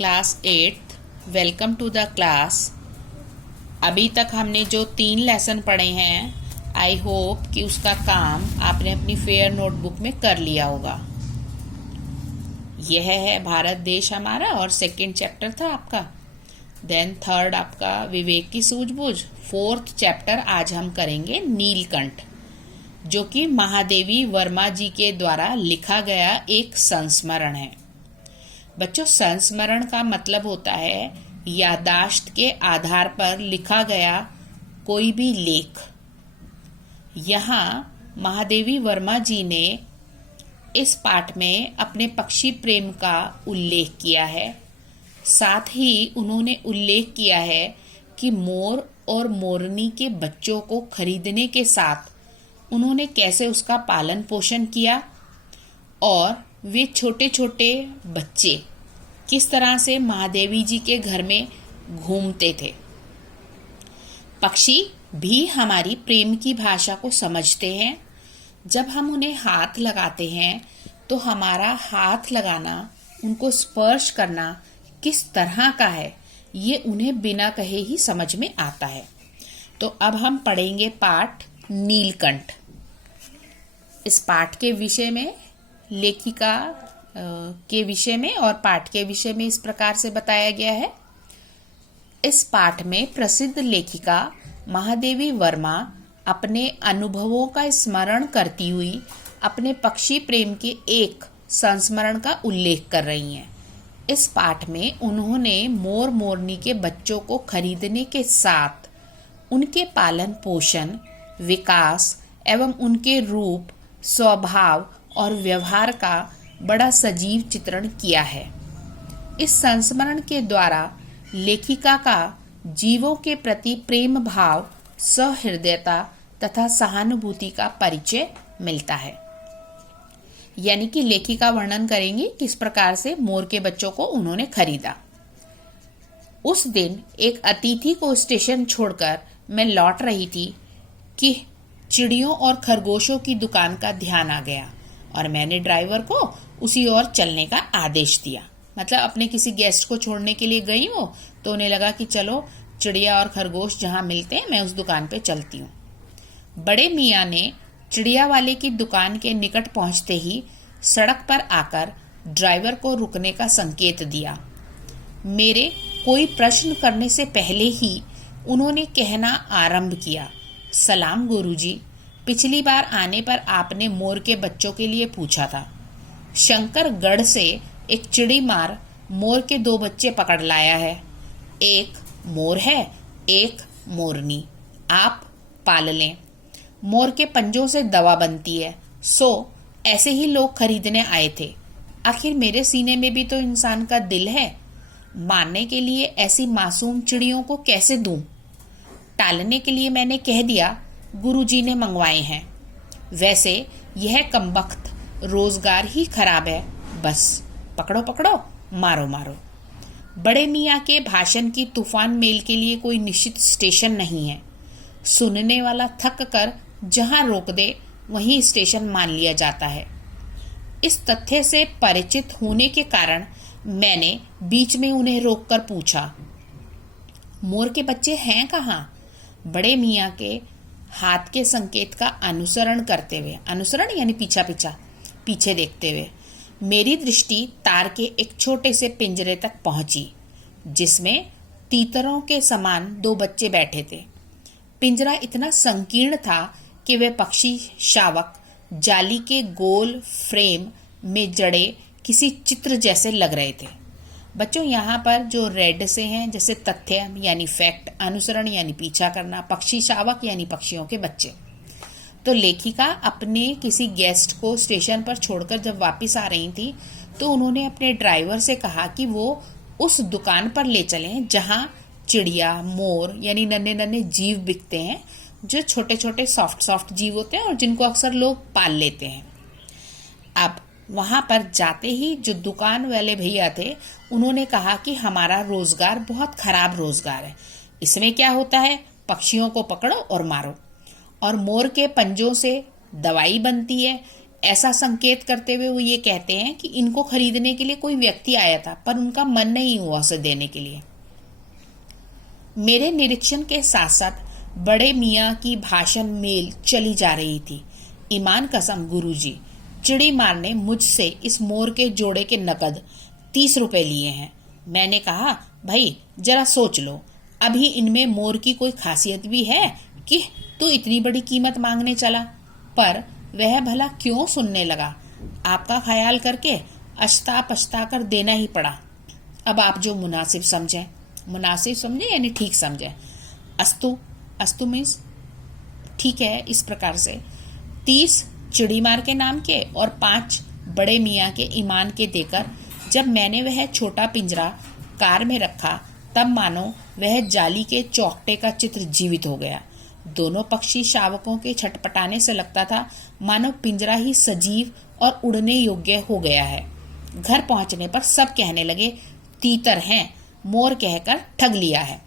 Class 8 welcome to the class. अभी तक हमने जो 3 लेसन पढ़े हैं, आई होप कि उसका काम आपने अपनी फेयर नोटबुक में कर लिया होगा। यह है भारत देश हमारा और सेकंड चैप्टर था आपका। देन थर्ड आपका विवेक की सूझबूझ। फोर्थ चैप्टर आज हम करेंगे नीलकंठ, जो कि महादेवी वर्मा जी के द्वारा लिखा गया एक संस्मरण है। बच्चों, संस्मरण का मतलब होता है याददाश्त के आधार पर लिखा गया कोई भी लेख। यहाँ महादेवी वर्मा जी ने इस पाठ में अपने पक्षी प्रेम का उल्लेख किया है। साथ ही उन्होंने उल्लेख किया है कि मोर और मोरनी के बच्चों को खरीदने के साथ उन्होंने कैसे उसका पालन पोषण किया और वे छोटे छोटे बच्चे किस तरह से महादेवी जी के घर में घूमते थे। पक्षी भी हमारी प्रेम की भाषा को समझते हैं। जब हम उन्हें हाथ लगाते हैं तो हमारा हाथ लगाना, उनको स्पर्श करना किस तरह का है, ये उन्हें बिना कहे ही समझ में आता है। तो अब हम पढ़ेंगे पाठ नीलकंठ। इस पाठ के विषय में, लेखिका के विषय में और पाठ के विषय में इस प्रकार से बताया गया है। इस पाठ में प्रसिद्ध लेखिका महादेवी वर्मा अपने अनुभवों का स्मरण करती हुई अपने पक्षी प्रेम के एक संस्मरण का उल्लेख कर रही हैं। इस पाठ में उन्होंने मोर मोरनी के बच्चों को खरीदने के साथ उनके पालन पोषण, विकास एवं उनके रूप, स्वभाव और व्यवहार का बड़ा सजीव चित्रण किया है। इस संस्मरण के द्वारा लेखिका का जीवों के प्रति प्रेम भाव, सहृदयता तथा सहानुभूति का परिचय मिलता है। यानी कि लेखिका वर्णन करेंगी किस प्रकार से मोर के बच्चों को उन्होंने खरीदा। उस दिन एक अतिथि को स्टेशन छोड़कर मैं लौट रही थी कि चिड़ियों और खरगोशों की दुकान का ध्यान आ गया और मैंने ड्राइवर को उसी ओर चलने का आदेश दिया। मतलब अपने किसी गेस्ट को छोड़ने के लिए गई हो तो उन्हें लगा कि चलो चिड़िया और खरगोश जहाँ मिलते हैं मैं उस दुकान पे चलती हूँ। बड़े मियाँ ने चिड़िया वाले की दुकान के निकट पहुँचते ही सड़क पर आकर ड्राइवर को रुकने का संकेत दिया। मेरे कोई प्रश्न करने से पहले ही उन्होंने कहना आरंभ किया, सलाम गुरुजी, पिछली बार आने पर आपने मोर के बच्चों के लिए पूछा था। शंकरगढ़ से एक चिड़ी मार मोर के 2 बच्चे पकड़ लाया है। एक मोर है, एक मोरनी। आप पाल लें। मोर के पंजों से दवा बनती है, सो ऐसे ही लोग खरीदने आए थे। आखिर मेरे सीने में भी तो इंसान का दिल है। मारने के लिए ऐसी मासूम चिड़ियों को कैसे दूं? टालने के लिए मैंने कह दिया गुरुजी ने मंगवाए हैं। वैसे यह कमबख्त रोजगार ही खराब है। बस पकड़ो पकड़ो, मारो मारो। बड़े मियाँ के भाषण की तूफान मेल के लिए कोई निश्चित स्टेशन नहीं है। सुनने वाला थक कर जहाँ रोक दे वहीं स्टेशन मान लिया जाता है। इस तथ्य से परिचित होने के कारण मैंने बीच में उन्हें रोककर पूछा, मोर के बच्चे हैं कहाँ? बड़े मियाँ के हाथ के संकेत का अनुसरण करते हुए, अनुसरण यानी पीछे देखते हुए मेरी दृष्टि तार के एक छोटे से पिंजरे तक पहुंची, जिसमें तीतरों के समान 2 बच्चे बैठे थे। पिंजरा इतना संकीर्ण था कि वे पक्षी शावक जाली के गोल फ्रेम में जड़े किसी चित्र जैसे लग रहे थे। बच्चों, यहाँ पर जो रेड से हैं, जैसे तथ्य यानी फैक्ट, अनुसरण यानी पीछा करना, पक्षी शावक यानी पक्षियों के बच्चे। तो लेखिका अपने किसी गेस्ट को स्टेशन पर छोड़कर जब वापस आ रही थी तो उन्होंने अपने ड्राइवर से कहा कि वो उस दुकान पर ले चलें जहाँ चिड़िया, मोर यानी नन्हे नन्हे जीव बिकते हैं, जो छोटे छोटे सॉफ्ट जीव होते हैं और जिनको अक्सर लोग पाल लेते हैं। अब वहाँ पर जाते ही जो दुकान वाले भैया थे उन्होंने कहा कि हमारा रोजगार बहुत खराब रोजगार है। इसमें क्या होता है, पक्षियों को पकड़ो और मारो, और मोर के पंजों से दवाई बनती है। ऐसा संकेत करते हुए वो ये कहते हैं कि इनको खरीदने के लिए कोई व्यक्ति आया था, पर उनका मन नहीं हुआ उसे देने के लिए। मेरे निरीक्षण के साथ साथ बड़े मियाँ की भाषण मेल चली जा रही थी। ईमान कसम गुरुजी, चिड़ी मार ने मुझसे इस मोर के जोड़े के नकद 30 रुपए लिए हैं। मैंने कहा, भाई जरा सोच लो, अभी इनमें मोर की कोई खासियत भी है कि तू इतनी बड़ी कीमत मांगने चला? पर वह भला क्यों सुनने लगा। आपका ख्याल करके अछता पछता कर देना ही पड़ा। अब आप जो मुनासिब समझे यानी ठीक समझे। अस्तु मीन्स ठीक है। इस प्रकार से 30 चिड़ी मार के नाम के और 5 बड़े मियाँ के ईमान के देकर जब मैंने वह छोटा पिंजरा कार में रखा, तब मानो वह जाली के चौखटे का चित्र जीवित हो गया। दोनों पक्षी शावकों के छटपटाने से लगता था मानो पिंजरा ही सजीव और उड़ने योग्य हो गया है। घर पहुंचने पर सब कहने लगे, तीतर हैं, मोर कहकर ठग लिया है।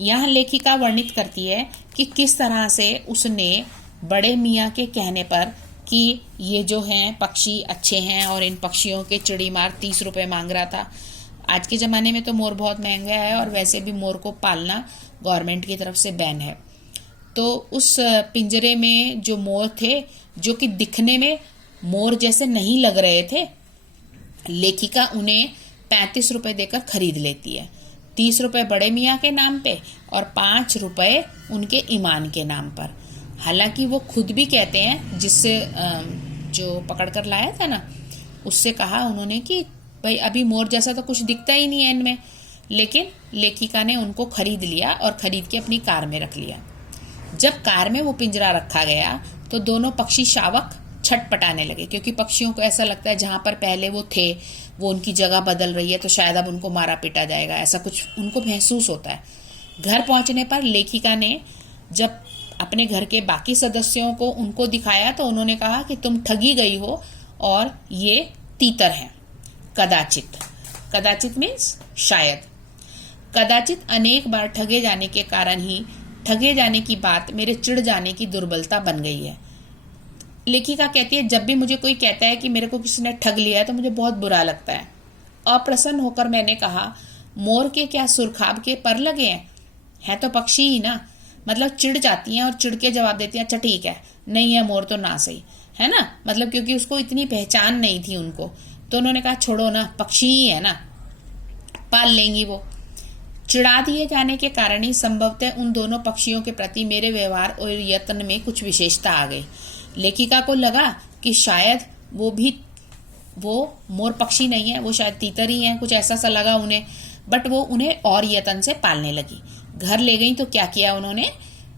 यहाँ लेखिका वर्णित करती है कि किस तरह से उसने बड़े मियाँ के कहने पर कि ये जो हैं पक्षी अच्छे हैं और इन पक्षियों के चिड़ी मार 30 रुपए मांग रहा था। आज के ज़माने में तो मोर बहुत महंगा है और वैसे भी मोर को पालना गवर्नमेंट की तरफ से बैन है। तो उस पिंजरे में जो मोर थे, जो कि दिखने में मोर जैसे नहीं लग रहे थे, लेखिका उन्हें 35 रुपए देकर खरीद लेती है। 30 रुपए बड़े मियाँ के नाम पे और 5 रुपए उनके ईमान के नाम पर। हालांकि वो खुद भी कहते हैं, जिससे जो पकड़ कर लाया था ना, उससे कहा उन्होंने कि भाई अभी मोर जैसा तो कुछ दिखता ही नहीं है इनमें। लेकिन लेखिका ने उनको खरीद लिया और खरीद के अपनी कार में रख लिया। जब कार में वो पिंजरा रखा गया तो दोनों पक्षी शावक छटपटाने लगे, क्योंकि पक्षियों को ऐसा लगता है जहां पर पहले वो थे वो उनकी जगह बदल रही है तो शायद अब उनको मारा पीटा जाएगा, ऐसा कुछ उनको महसूस होता है। घर पहुंचने पर लेखिका ने जब अपने घर के बाकी सदस्यों को उनको दिखाया तो उन्होंने कहा कि तुम ठगी गई हो और ये तीतर हैं। कदाचित मीन्स शायद। कदाचित अनेक बार ठगे जाने के कारण ही ठगे जाने की बात मेरे चिढ़ जाने की दुर्बलता बन गई है। लेखिका कहती है, जब भी मुझे कोई कहता है कि मेरे को किसी ने ठग लिया है तो मुझे बहुत बुरा लगता है। अप्रसन्न होकर मैंने कहा, मोर के क्या सुरखाब के पर लगे हैं तो पक्षी ही ना। मतलब चिढ़ जाती हैं और चिढ़ के जवाब देती हैं, अच्छा ठीक है, नहीं है मोर तो ना सही है ना। मतलब क्योंकि उसको इतनी पहचान नहीं थी उनको, तो उन्होंने कहा छोड़ो ना, पक्षी ही है ना, पाल लेंगी वो। चिढ़ा दिए जाने के कारण ही संभवतः उन दोनों पक्षियों के प्रति मेरे व्यवहार और यत्न में कुछ विशेषता आ गई। लेखिका को लगा कि शायद वो मोर पक्षी नहीं है, वो शायद तीतर ही है, कुछ ऐसा सा लगा उन्हें। बट वो उन्हें और यत्न से पालने लगी। घर ले गई तो क्या किया उन्होंने,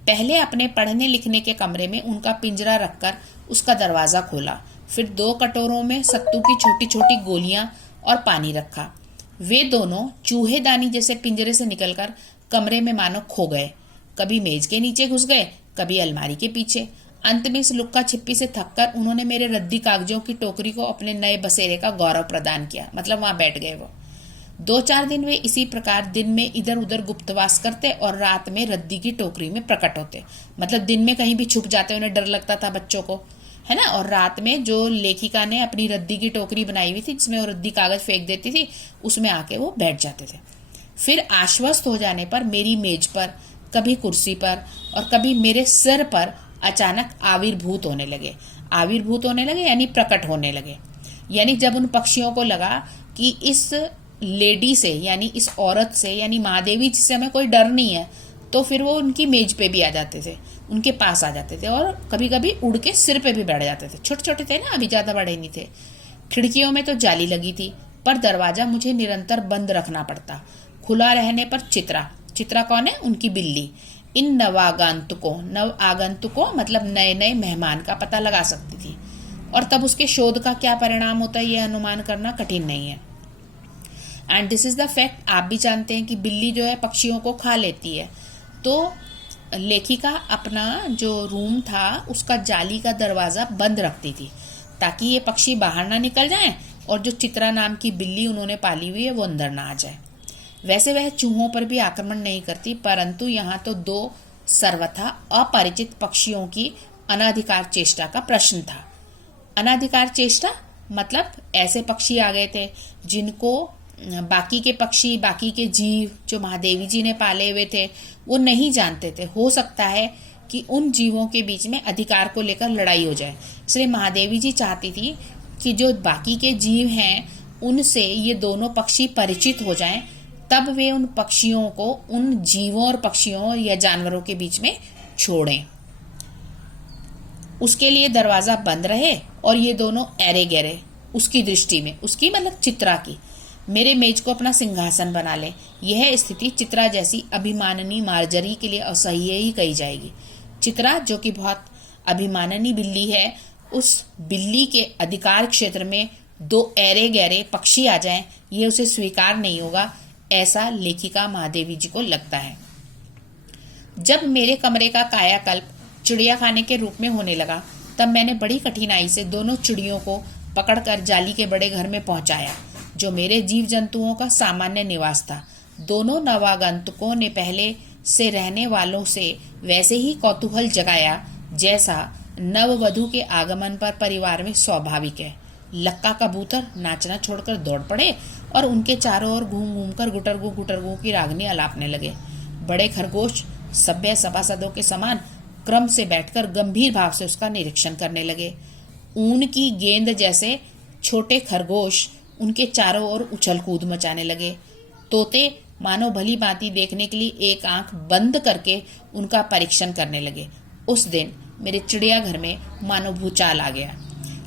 पहले अपने पढ़ने लिखने के कमरे में उनका पिंजरा रखकर उसका दरवाजा खोला, फिर 2 कटोरों में सत्तू की छोटी छोटी गोलियां और पानी रखा। वे दोनों चूहेदानी जैसे पिंजरे से निकलकर कमरे में मानो खो गए। कभी मेज के नीचे घुस गए, कभी अलमारी के पीछे। अंत में इस लुक्का छिपी से थककर उन्होंने मेरे रद्दी कागजों की टोकरी को अपने नए बसेरे का गौरव प्रदान किया। मतलब वहां बैठ गए वो। 2-4 दिन वे इसी प्रकार दिन में इधर उधर गुप्तवास करते और रात में रद्दी की टोकरी में प्रकट होते। मतलब दिन में कहीं भी छुप जाते, उन्हें डर लगता था बच्चों को, है ना। और रात में जो लेखिका ने अपनी रद्दी की टोकरी बनाई हुई थी जिसमें वो रद्दी कागज फेंक देती थी, उसमें आके वो बैठ जाते थे। फिर आश्वस्त हो जाने पर मेरी मेज पर, कभी कुर्सी पर और कभी मेरे सिर पर अचानक आविर्भूत होने लगे यानी प्रकट होने लगे। यानी जब उन पक्षियों को लगा कि इस लेडी से यानी इस औरत से यानी महादेवी जी से हमें कोई डर नहीं है, तो फिर वो उनकी मेज पे भी आ जाते थे, उनके पास आ जाते थे और कभी कभी उड़ के सिर पे भी बैठ जाते थे। छोटे छोटे थे ना, अभी ज्यादा बड़े नहीं थे। खिड़कियों में तो जाली लगी थी, पर दरवाजा मुझे निरंतर बंद रखना पड़ता। खुला रहने पर चित्रा कौन है, उनकी बिल्ली, इन नव आगंतुकों मतलब नए नए मेहमान का पता लगा सकती थी। और तब उसके शोध का क्या परिणाम होता है यह अनुमान करना कठिन नहीं है। And this is the fact. आप भी जानते हैं कि बिल्ली जो है पक्षियों को खा लेती है। तो लेखिका अपना जो रूम था उसका जाली का दरवाजा बंद रखती थी ताकि ये पक्षी बाहर ना निकल जाएं और जो चित्रा नाम की बिल्ली उन्होंने पाली हुई है वो अंदर ना आ जाए। वैसे वह चूहों पर भी आक्रमण नहीं करती, परंतु यहाँ तो 2 सर्वथा अपरिचित पक्षियों की अनाधिकार चेष्टा का प्रश्न था। अनाधिकार चेष्टा मतलब ऐसे पक्षी आ गए थे जिनको बाकी के पक्षी, बाकी के जीव जो महादेवी जी ने पाले हुए थे वो नहीं जानते थे। हो सकता है कि उन जीवों के बीच में अधिकार को लेकर लड़ाई हो जाए, इसलिए महादेवी जी चाहती थी कि जो बाकी के जीव हैं उनसे ये दोनों पक्षी परिचित हो जाएं, तब वे उन पक्षियों को उन जीवों और पक्षियों या जानवरों के बीच में छोड़ें। उसके लिए दरवाजा बंद रहे और ये दोनों ऐरे गहरे उसकी दृष्टि में, उसकी मतलब चित्रा की, मेरे मेज को अपना सिंहासन बना ले। यह स्थिति चित्रा जैसी अभिमाननी मार्जरी के लिए असह्य ही कही जाएगी। चित्रा जो कि बहुत अभिमाननी बिल्ली है, उस बिल्ली के अधिकार क्षेत्र में दो ऐरे गहरे पक्षी आ जाएं, ये उसे स्वीकार नहीं होगा, ऐसा लेखिका महादेवी जी को लगता है। जब मेरे कमरे का कायाकल्प चिड़ियाखाने के रूप में होने लगा, तब मैंने बड़ी कठिनाई से दोनों चिड़ियों को पकड़कर जाली के बड़े घर में पहुंचाया, जो मेरे जीव जंतुओं का सामान्य निवास था। दोनों नवागंतुकों ने पहले से रहने वालों से वैसे ही कौतूहल जगाया जैसा नववधु के आगमन पर परिवार में स्वाभाविक है। लक्का कबूतर नाचना छोड़कर दौड़ पड़े और उनके चारों ओर घूम घूम कर गुटरगू की रागनी अलापने लगे। बड़े खरगोश सभ्य सभासदों के समान क्रम से बैठकर गंभीर भाव से उसका निरीक्षण करने लगे। ऊन की गेंद जैसे छोटे खरगोश उनके चारों ओर उछल कूद मचाने लगे। तोते मानो भली भांति देखने के लिए एक आंख बंद करके उनका परीक्षण करने लगे। उस दिन मेरे चिड़ियाघर में मानो भूचाल आ गया।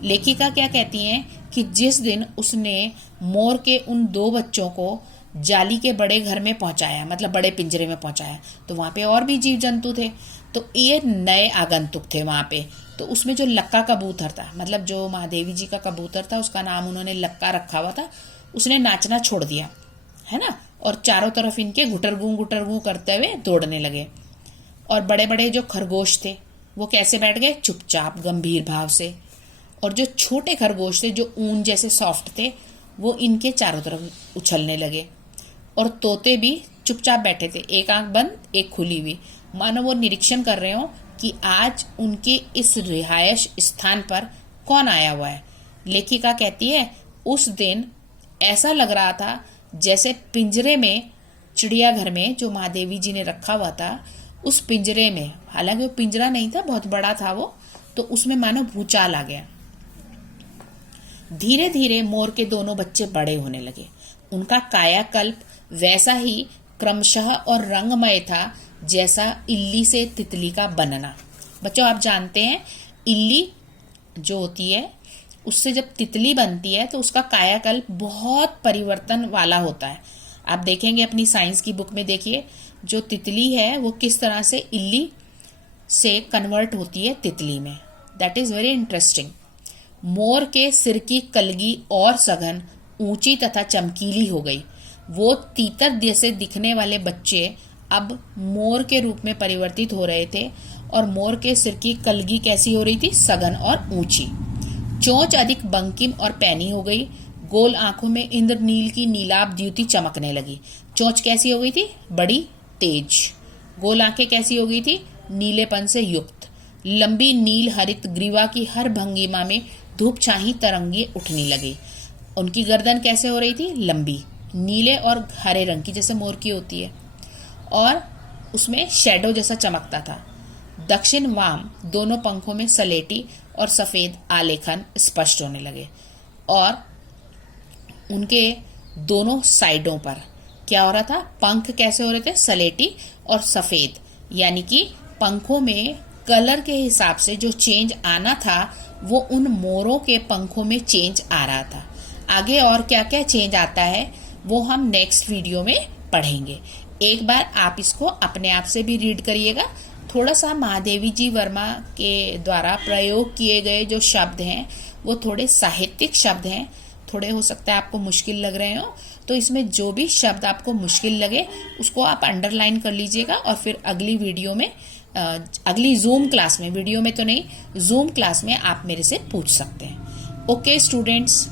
लेखिका क्या कहती हैं कि जिस दिन उसने मोर के उन दो बच्चों को जाली के बड़े घर में पहुंचाया, मतलब बड़े पिंजरे में पहुंचाया, तो वहां पे और भी जीव जंतु थे, तो ये नए आगंतुक थे वहां पे। तो उसमें जो लक्का कबूतर था, मतलब जो महादेवी जी का कबूतर था, उसका नाम उन्होंने लक्का रखा हुआ था, उसने नाचना छोड़ दिया, है ना, और चारों तरफ इनके गुटरगू करते हुए दौड़ने लगे। और बड़े बड़े जो खरगोश थे वो कैसे बैठ गए? चुपचाप गंभीर भाव से। और जो छोटे खरगोश थे जो ऊन जैसे सॉफ्ट थे, वो इनके चारों तरफ उछलने लगे। और तोते भी चुपचाप बैठे थे, एक आंख बंद एक खुली हुई, मानो वो निरीक्षण कर रहे हो कि आज उनके इस रिहायश स्थान पर कौन आया हुआ है। लेखिका कहती है उस दिन ऐसा लग रहा था जैसे पिंजरे में, चिड़ियाघर में जो महादेवी जी ने रखा हुआ था, उस पिंजरे में, हालांकि वो पिंजरा नहीं था, बहुत बड़ा था वो, तो उसमें मानो भूचाल आ गया। धीरे धीरे मोर के दोनों बच्चे बड़े होने लगे। उनका कायाकल्प वैसा ही क्रमशः और रंगमय था जैसा इल्ली से तितली का बनना। बच्चों आप जानते हैं इल्ली जो होती है उससे जब तितली बनती है तो उसका कायाकल्प बहुत परिवर्तन वाला होता है। आप देखेंगे अपनी साइंस की बुक में, देखिए जो तितली है वो किस तरह से इल्ली से कन्वर्ट होती है तितली में। That is very interesting. मोर के सिर की कलगी और सघन, ऊंची तथा चमकीली हो गई। वो तीतर जैसे दिखने वाले बच्चे अब मोर के रूप में परिवर्तित हो रहे थे और मोर के सिर की कलगी कैसी हो रही थी? सघन और ऊंची। चोंच अधिक बंकिम और पैनी हो गई। गोल आंखों में इंद्रनील की नीलाभ द्युति चमकने लगी। चोंच कैसी हो गई थी? बड़ी तेज। गोल आंखें कैसी हो गई थी? नीलेपन से युक्त। लंबी नील हरित ग्रीवा की हर भंगिमा में धूप छाही तरंगी उठने लगी। उनकी गर्दन कैसे हो रही थी? लंबी, नीले और हरे रंग की जैसे मोर की होती है, और उसमें शैडो जैसा चमकता था। दक्षिण वाम दोनों पंखों में सलेटी और सफेद आलेखन स्पष्ट होने लगे, और उनके दोनों साइडों पर क्या हो रहा था? पंख कैसे हो रहे थे? सलेटी और सफेद, यानी कि पंखों में कलर के हिसाब से जो चेंज आना था वो उन मोरों के पंखों में चेंज आ रहा था। आगे और क्या क्या चेंज आता है वो हम नेक्स्ट वीडियो में पढ़ेंगे। एक बार आप इसको अपने आप से भी रीड करिएगा। थोड़ा सा महादेवी जी वर्मा के द्वारा प्रयोग किए गए जो शब्द हैं वो थोड़े साहित्यिक शब्द हैं, थोड़े हो सकता है आपको मुश्किल लग रहे हो, तो इसमें जो भी शब्द आपको मुश्किल लगे उसको आप अंडरलाइन कर लीजिएगा और फिर अगली वीडियो में, अगली जूम क्लास में, वीडियो में तो नहीं, जूम क्लास में आप मेरे से पूछ सकते हैं। Okay students.